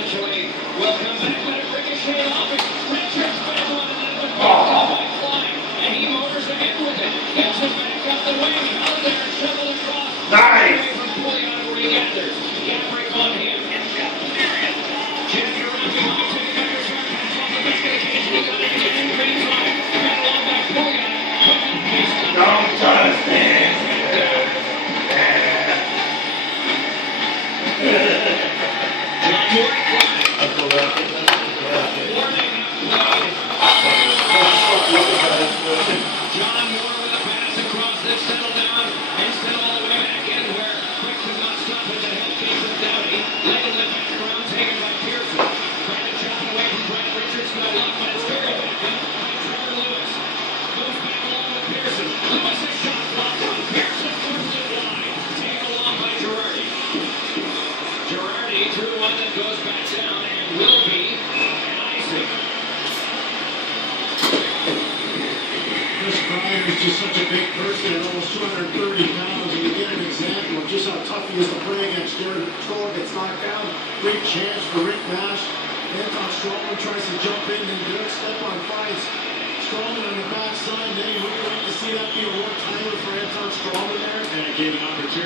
eventually will come back, but it ricocheted off it. Richards fell on it, but by flying, and he motors ahead with it. Gets it back up the wing. Out there, shoveled across. Nice. Away from Pouliot, who regathers. Gabrick on him. Jackie around behind, taking back a shot pass off the back of the cage. He got it again in green time. Fed along by Pouliot. Don't trust him. John Moore with a pass across this, settled down, and settled all the way back in where Quick could not stop it. The help came from Downey. Letting the back around, taken by Pearson. Trying to chop it away from Brad Richards. Got locked, but it's carried back in by Trevor Lewis. Moves back along with Pearson. Lewis' shot blocked on Pearson. Forced it wide. Taken along by Girardi. Girardi threw one that goes back down and will be an icing. He's just such a big person at almost 230 pounds, and you get an example of just how tough he is to play against. Jared Troll gets knocked down. Great chance for Rick Nash. Anton Strowman tries to jump in, and Dirk Stepan finds Strowman on the backside. Then you would like to see that be a one-timer for Anton Strowman there. And it gave an opportunity.